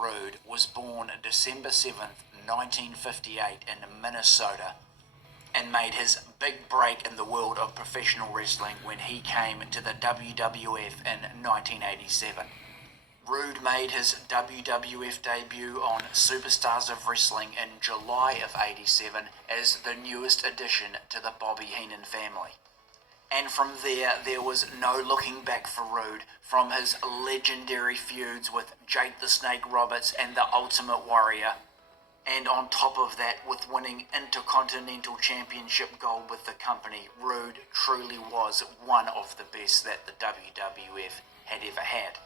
Rude was born December 7th, 1958 in Minnesota and made his big break in the world of professional wrestling when he came to the WWF in 1987. Rude made his WWF debut on Superstars of Wrestling in July of '87 as the newest addition to the Bobby Heenan family. And from there was no looking back for Rude, from his legendary feuds with Jake the Snake Roberts and the Ultimate Warrior, and on top of that with winning Intercontinental Championship gold with the company. Rude truly was one of the best that the WWF had ever had.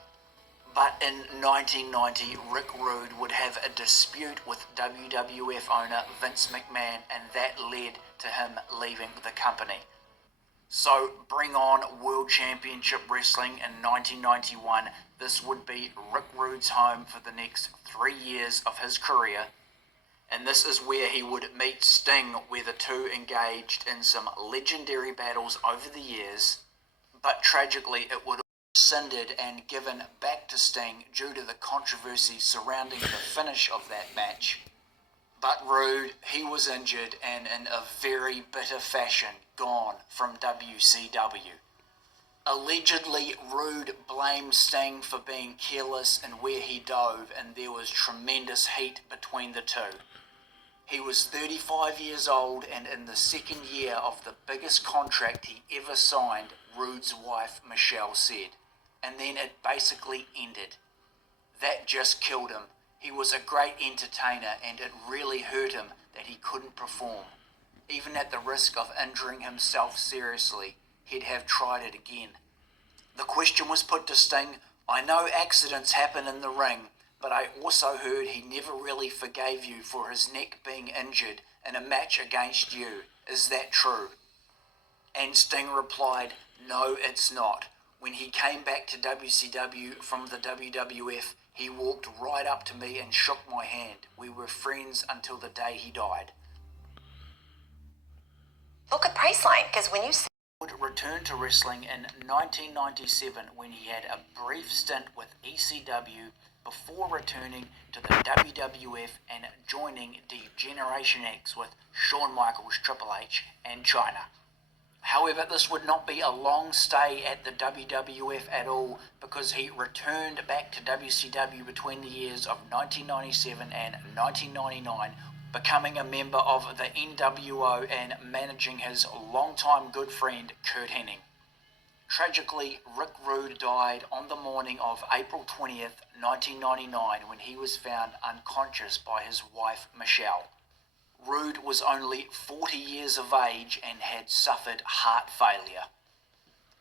But in 1990, Rick Rude would have a dispute with WWF owner Vince McMahon, and that led to him leaving the company. So bring on World Championship Wrestling in 1991. This would be Rick Rude's home for the next 3 years of his career. And this is where he would meet Sting, where the two engaged in some legendary battles over the years. But tragically, it would rescinded and given back to Sting due to the controversy surrounding the finish of that match. But Rude, he was injured and in a very bitter fashion gone from WCW. Allegedly, Rude blamed Sting for being careless in where he dove, and there was tremendous heat between the two. He was 35 years old, and in the second year of the biggest contract he ever signed, Rude's wife Michelle said, and then it basically ended. That just killed him. He was a great entertainer, and it really hurt him that he couldn't perform. Even at the risk of injuring himself seriously, he'd have tried it again. The question was put to Sting, "I know accidents happen in the ring, but I also heard he never really forgave you for his neck being injured in a match against you. Is that true?" And Sting replied, "No, it's not. When he came back to WCW from the WWF, he walked right up to me and shook my hand. We were friends until the day he died." Look at Priceline, because when you Would return to wrestling in 1997 when he had a brief stint with ECW before returning to the WWF and joining the Generation X with Shawn Michaels, Triple H and Chyna. However, this would not be a long stay at the WWF at all, because he returned back to WCW between the years of 1997 and 1999, becoming a member of the NWO and managing his longtime good friend Curt Hennig. Tragically, Rick Rude died on the morning of April 20th, 1999, when he was found unconscious by his wife Michelle. Rude was only 40 years of age and had suffered heart failure.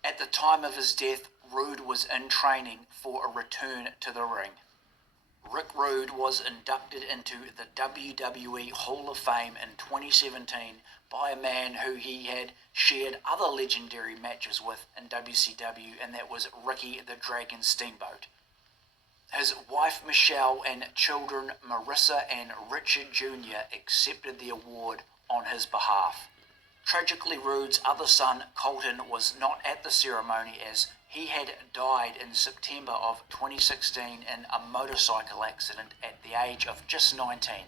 At the time of his death, Rude was in training for a return to the ring. Rick Rude was inducted into the WWE Hall of Fame in 2017 by a man who he had shared other legendary matches with in WCW, and that was Ricky the Dragon Steamboat. His wife Michelle and children Marissa and Richard Jr. accepted the award on his behalf. Tragically, Rude's other son Colton was not at the ceremony, as he had died in September of 2016 in a motorcycle accident at the age of just 19.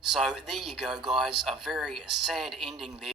So there you go, guys, a very sad ending there.